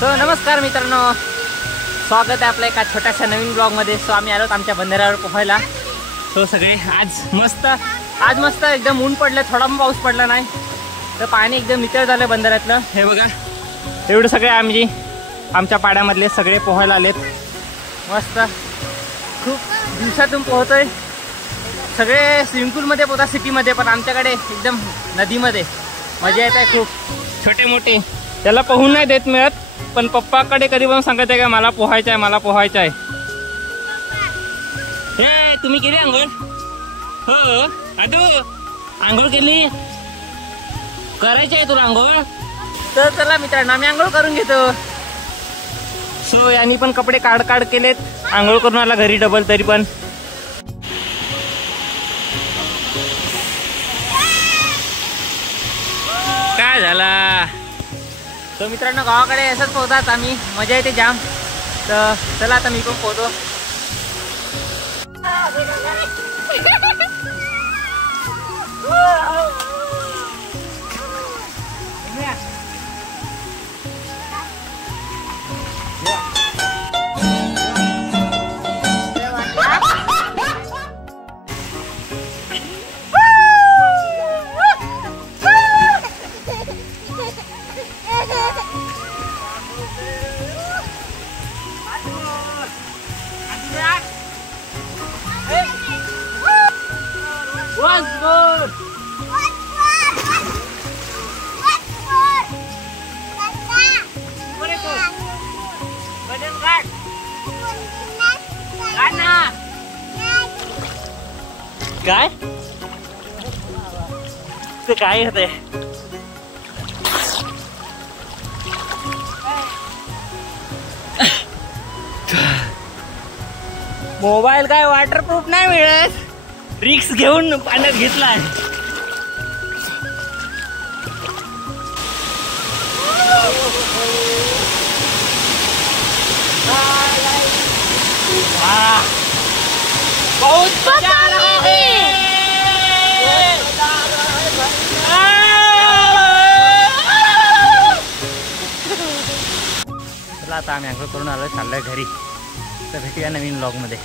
नमस्कार मित्रांनो, स्वागत आहे आपल्या एका छोट्याशा नवीन ब्लॉगमध्ये। आम्ही आलो आमच्या बंधाऱ्यावर पोहायला। सगळे आज मस्त एकदम ऊन पडले, थोडा पण पाऊस पडला नाही, तर पाणी एकदम नितळ झालं बंधाऱ्यातलं। हे बघा, एवढे सगळे आमच्या पाड्यामधले सगळे पोहायला आलेत। मस्त खूप दिवसातून पोहतोय। सगळे स्विमिंग पूलमध्ये पोहतात सिटीमध्ये, पण आमच्याकडे एकदम नदीमध्ये मजा येत आहे खूप। छोटे मोठे त्याला पोहून नाही देत मिळत, पण पप्पाकडे कधी पण सांगत आहे का मला पोहायचं आहे, मला पोहायचं आहे। हे तुम्ही केली आंघोळ? हो आदू, आंघोळ केली? करायची आहे तुला आंघोळ? तर चला मित्रांनो, आम्ही आंघोळ करून घेतो। यांनी पण कपडे काढ केलेत, आंघोळ करून आला घरी डबल। तरी पण काय झाला? तो मित्रांनो, गावाकडे असंच पोहतात आम्ही, मजा येते जाम। तर चला आता मी पण पोहतो। काय ते काय होते? मोबाईल काय वॉटरप्रूफ नाही मिळत, रिक्स घेऊन पाण्यात घेतलाय। बहुत मजा आ रहा है। चला आता आम्ही आंघोळ करून आलोय, चाललोय घरी। तर भेटूया नवीन ब्लॉग मध्ये।